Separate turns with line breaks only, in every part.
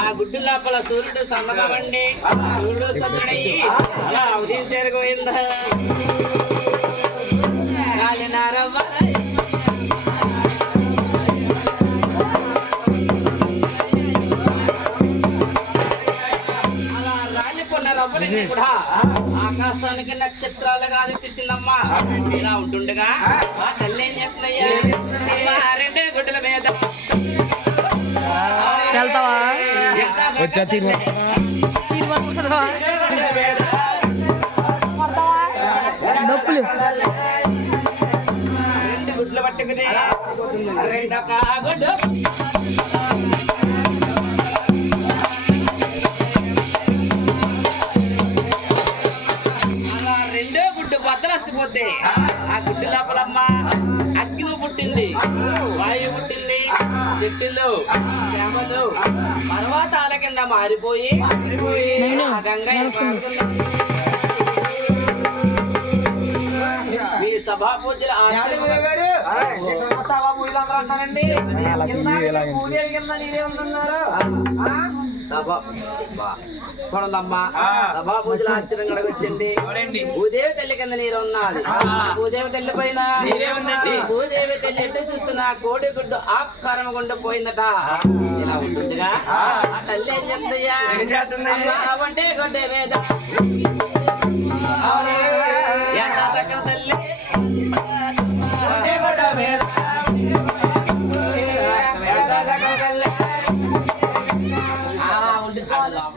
ఆ గుడ్డు లోపల సూర్యుడు సన్నదవండి సూర్యుడు సజ్జుడయ్యి అలా ఉదయించారు గోవింద కూడా ఆకాశానికి నక్షత్రాలుగా తెచ్చిందమ్మా ఇలా ఉంటుండగా ఆ. తల్లి ఏం చెప్తున్నాయ్యా రెండే గుడ్డల మీద.
వెళ్తావా?
వచ్చా తిను.
నొప్పులు.
రెండు గుడ్లు పట్టుకుని రెండొక గుడ్డు. బద్దలసిపోతే ఆ గుడ్డు లోపలమ్మ అగ్ని పుట్టింది. వాయువు పుట్టింది. చెట్టులు శ్రమలు పర్వతాల కింద మారిపోయి మీ సభా పూజలు
సభా పూజలు అందరూ అంటారండి. కింద నీరే ఉంటున్నారు.
చూడండమ్మా. పూజలు ఆశ్చర్యం భూదేవి తల్లి కింద నీరు ఉన్నది. భూదేవి తల్లి పైన భూదేవి తల్లి ఎట్టు చూస్తున్న కోడి గుడ్డు ఆకారం గుండా పోయిందట. ఇలా ఉంటుందిగా? ఆ. తల్లి ఏం గొడ్డే వేద ఎంత చక్కని తల్లి?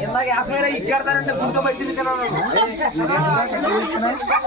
ఇందాక యాభై ఇచ్చాడతారంటే గుంటూ వచ్చింది కదా